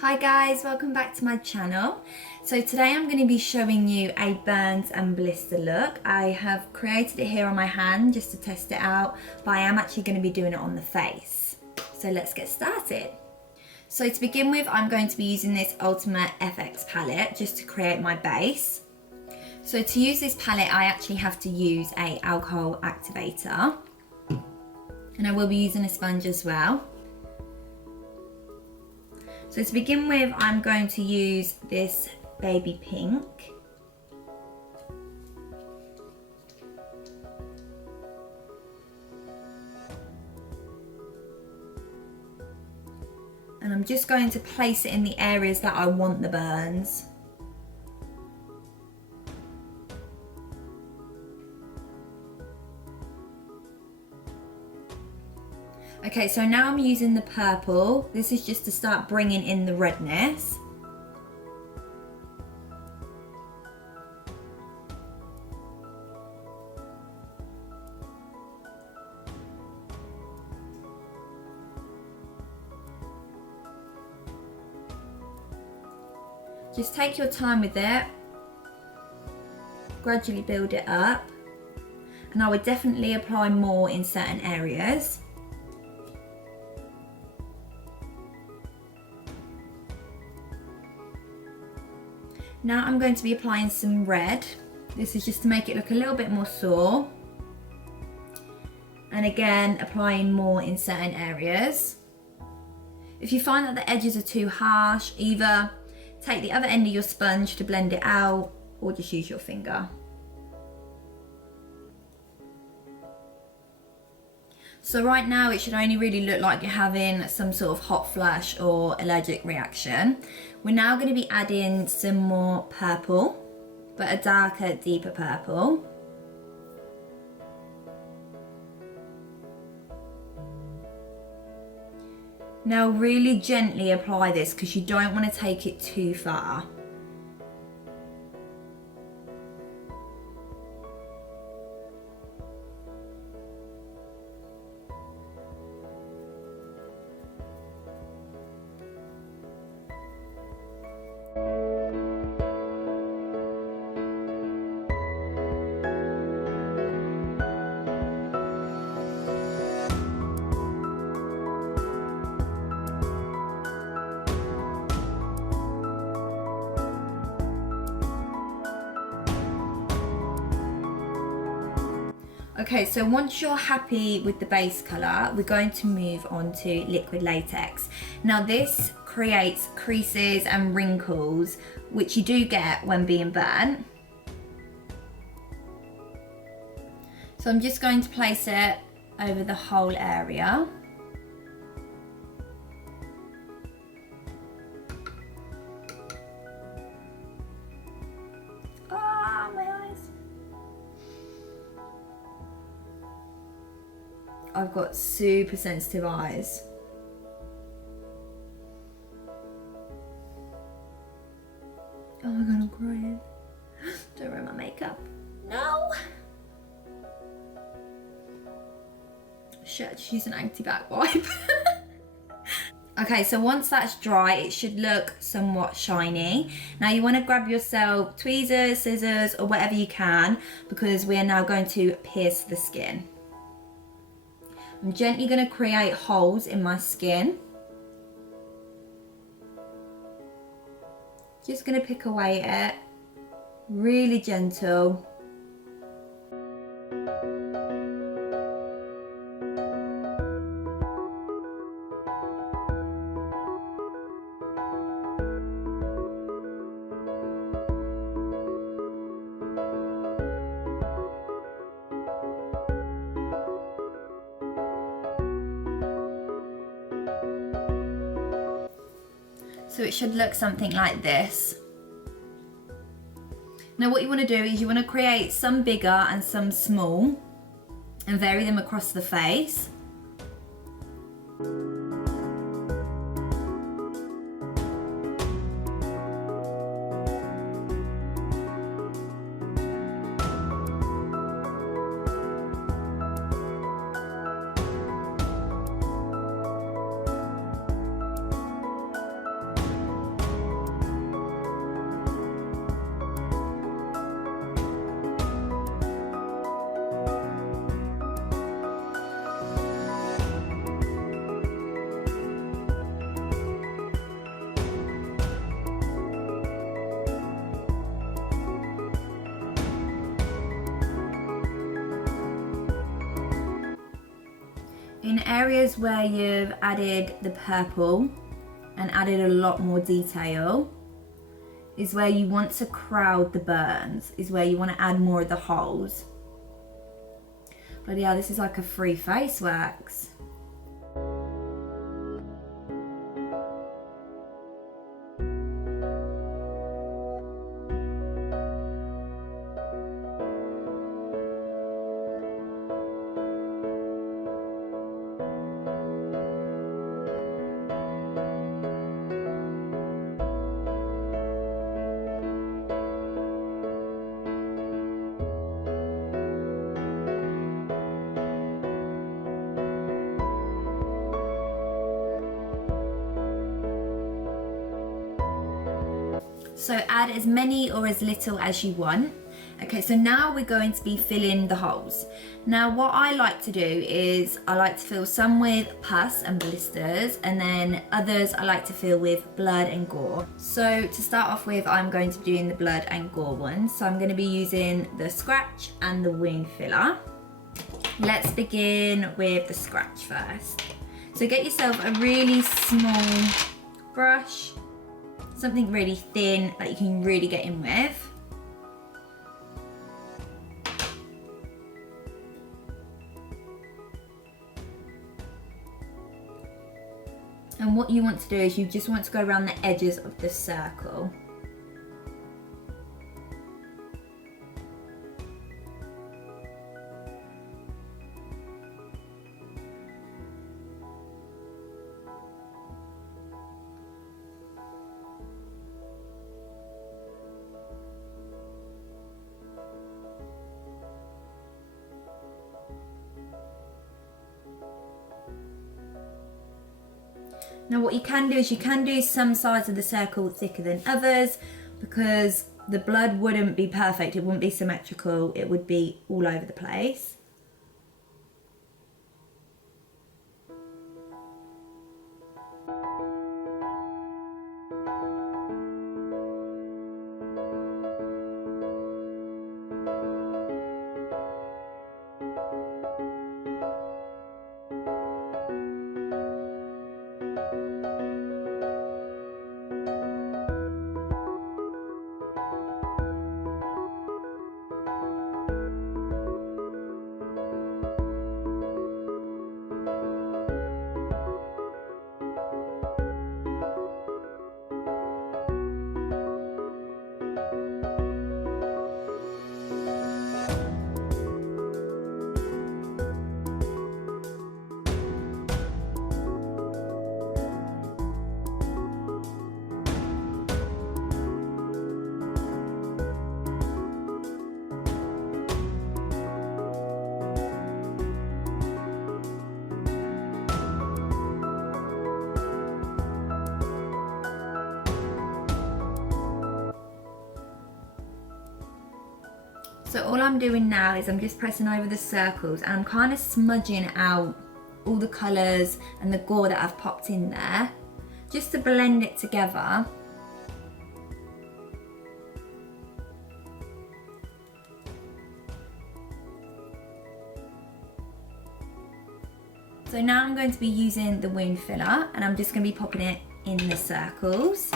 Hi guys, welcome back to my channel. So today I'm going to be showing you a burns and blister look. I have created it here on my hand just to test it out, but I am actually going to be doing it on the face. So let's get started. So to begin with, I'm going to be using this Ultimate SFX palette just to create my base. So to use this palette, I actually have to use a alcohol activator, and I will be using a sponge as well. So to begin with, I'm going to use this baby pink. And I'm just going to place it in the areas that I want the burns. Okay, so now I'm using the purple. This is just to start bringing in the redness. Just take your time with it. Gradually build it up. And I would definitely apply more in certain areas. Now I'm going to be applying some red. This is just to make it look a little bit more sore. And again, applying more in certain areas. If you find that the edges are too harsh, either take the other end of your sponge to blend it out, or just use your finger. So right now it should only really look like you're having some sort of hot flash or allergic reaction. We're now going to be adding some more purple, but a darker, deeper purple. Now really gently apply this because you don't want to take it too far. Okay, so once you're happy with the base colour, we're going to move on to liquid latex. Now this creates creases and wrinkles, which you do get when being burnt. So I'm just going to place it over the whole area. I've got super sensitive eyes. Oh my god, I'm crying. Don't ruin my makeup. No! Shit, just use an anti-back wipe. Okay, so once that's dry, it should look somewhat shiny. Now you want to grab yourself tweezers, scissors, or whatever you can, because we are now going to pierce the skin. I'm gently going to create holes in my skin. Just going to pick away at it, really gentle. So it should look something like this. Now what you want to do is you want to create some bigger and some small and vary them across the face. In areas where you've added the purple and added a lot more detail is where you want to crowd the burns, is where you want to add more of the holes. But yeah, this is like a free face wax. So add as many or as little as you want. Okay, so now we're going to be filling the holes. Now what I like to do is I like to fill some with pus and blisters, and then others I like to fill with blood and gore. So to start off with, I'm going to be doing the blood and gore ones. So I'm going to be using the scratch and the wound filler. Let's begin with the scratch first. So get yourself a really small brush, something really thin that you can really get in with. And what you want to do is you just want to go around the edges of the circle. Now what you can do is you can do some sides of the circle thicker than others, because the blood wouldn't be perfect, it wouldn't be symmetrical, it would be all over the place. So all I'm doing now is I'm just pressing over the circles and I'm kind of smudging out all the colours and the gore that I've popped in there, just to blend it together. So now I'm going to be using the wound filler and I'm just going to be popping it in the circles.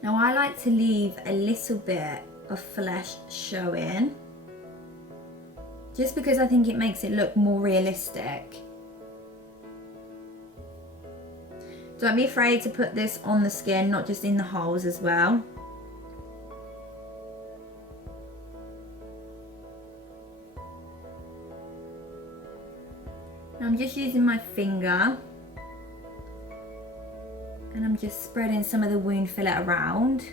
Now I like to leave a little bit of flesh showing, just because I think it makes it look more realistic. Don't be afraid to put this on the skin, not just in the holes as well. Now I'm just using my finger and I'm just spreading some of the wound filler around.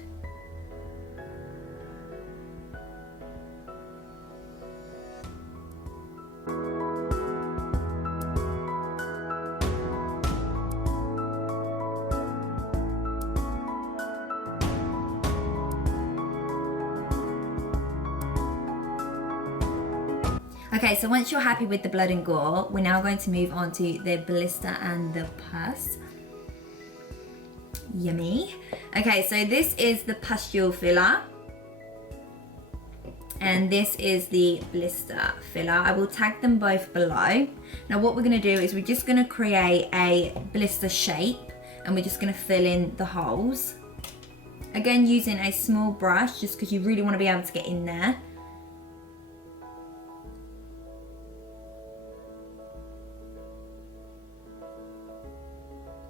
Okay, so once you're happy with the blood and gore, we're now going to move on to the blister and the pus. Yummy. Okay, so this is the Pustule Filler. And this is the Blister Filler. I will tag them both below. Now what we're going to do is we're just going to create a blister shape and we're just going to fill in the holes. Again, using a small brush just because you really want to be able to get in there.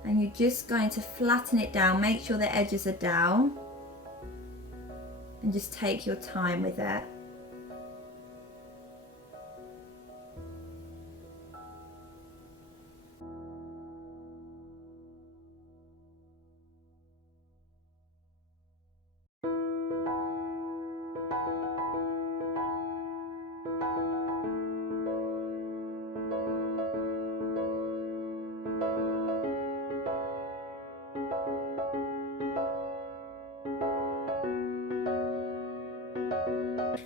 And you're just going to flatten it down, make sure the edges are down, and just take your time with it.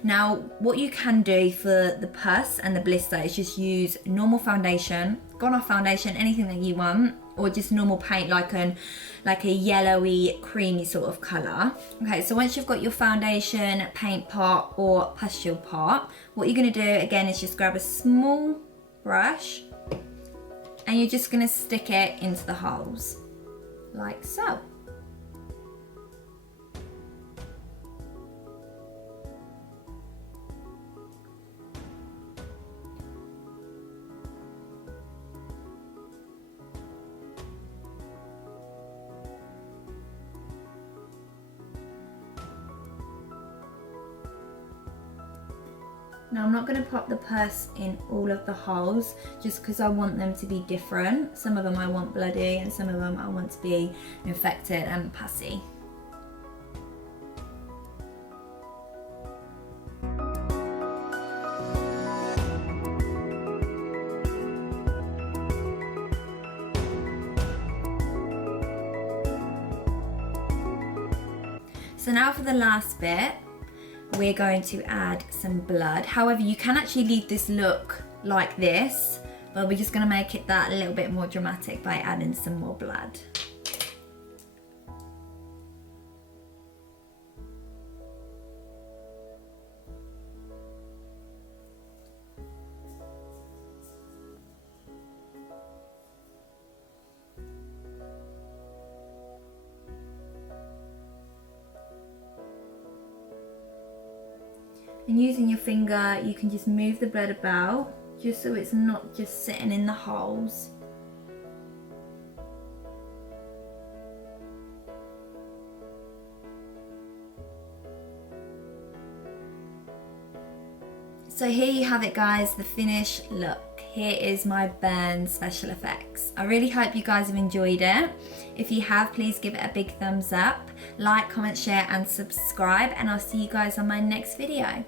Now, what you can do for the pus and the blister is just use normal foundation, Gone Off foundation, anything that you want, or just normal paint like a yellowy, creamy sort of colour. Okay, so once you've got your foundation, paint pot or pustule pot, what you're going to do again is just grab a small brush and you're just going to stick it into the holes, like so. Now I'm not going to pop the pus in all of the holes just because I want them to be different. Some of them I want bloody and some of them I want to be infected and pussy. So now for the last bit, we're going to add some blood. However, you can actually leave this look like this, but we're just going to make it that a little bit more dramatic by adding some more blood. And using your finger, you can just move the blood about, just so it's not just sitting in the holes. So here you have it guys, the finished look. Here is my burn special effects. I really hope you guys have enjoyed it. If you have, please give it a big thumbs up, like, comment, share and subscribe, and I'll see you guys on my next video.